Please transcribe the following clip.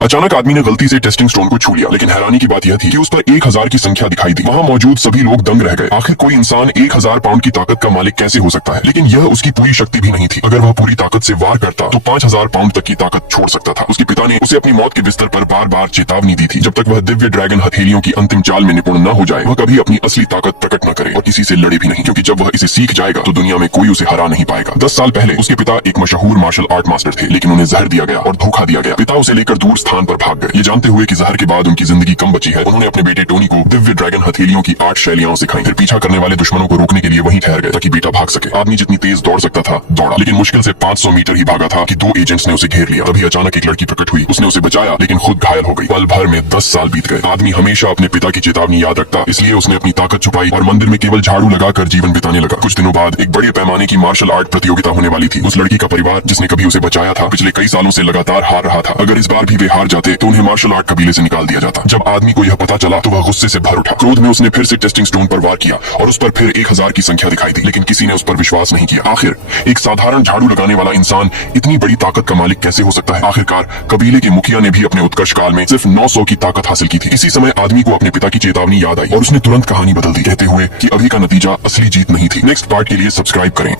अचानक आदमी ने गलती से टेस्टिंग स्टोन को छू लिया, लेकिन हैरानी की बात यह थी कि उस पर 1000 की संख्या दिखाई दी। वहाँ मौजूद सभी लोग दंग रह गए। आखिर कोई इंसान 1000 पाउंड की ताकत का मालिक कैसे हो सकता है? लेकिन यह उसकी पूरी शक्ति भी नहीं थी। अगर वह पूरी ताकत से वार करता तो 5000 पाउंड तक की ताकत छोड़ सकता था। उसके पिता ने उसे अपनी मौत के बिस्तर पर बार बार चेतावनी दी थी, जब तक वह दिव्य ड्रैगन हथेलियों की अंतिम चाल में निपुण न हो जाए वह कभी अपनी असली ताकत प्रकट न करे और किसी से लड़े भी नहीं, क्योंकि जब वह इसे सीख जाएगा तो दुनिया में कोई उसे हरा नहीं पाएगा। 10 साल पहले उसके पिता एक मशहूर मार्शल आर्ट मास्टर थे, लेकिन उन्हें जहर दिया गया और धोखा दिया गया। पिता उसे लेकर दूर स्थान पर भाग गए, ये जानते हुए कि जहर के बाद उनकी जिंदगी कम बची है। उन्होंने अपने बेटे टोनी को दिव्य ड्रैगन हथेलियों की 8 शैलियां सिखाई, फिर पीछा करने वाले दुश्मनों को रोकने के लिए वहीं ठहर गए ताकि बेटा भाग सके। आदमी जितनी तेज दौड़ सकता था दौड़ा, लेकिन मुश्किल से 500 मीटर ही भागा था कि 2 एजेंट्स ने उसे घेर लिया। तभी अचानक एक लड़की प्रकट हुई, उसने उसे बचाया लेकिन खुद घायल हो गई। पल भर में 10 साल बीत गए। आदमी हमेशा अपने पिता की चेतावनी याद रखता, इसलिए उसने अपनी ताकत छुपाई और मंदिर में केवल झाड़ू लगाकर जीवन बिताने लगा। कुछ दिनों बाद एक बड़े पैमाने की मार्शल आर्ट प्रतियोगिता होने वाली थी। उस लड़की का परिवार जिसने कभी उसे बचाया था पिछले कई सालों से लगातार हार रहा था। अगर इस बार भी वे हार जाते तो उन्हें मार्शल आर्ट कबीले से निकाल दिया जाता। जब आदमी को यह पता चला तो वह गुस्से से भर उठा। क्रोध में उसने फिर से टेस्टिंग स्टोन पर वार किया और उस पर फिर 1000 की संख्या दिखाई दी, लेकिन किसी ने उस पर विश्वास नहीं किया। आखिर एक साधारण झाड़ू लगाने वाला इंसान इतनी बड़ी ताकत का मालिक कैसे हो सकता है? आखिरकार कबीले के मुखिया ने भी अपने उत्कर्ष काल में सिर्फ 900 की ताकत हासिल की थी। इसी समय आदमी को अपने पिता की चेतावनी याद आई और उसने तुरंत कहानी बदल दी, कहते हुए कि अभी का नतीजा असली जीत नहीं थी। नेक्स्ट पार्ट के लिए सब्सक्राइब करें।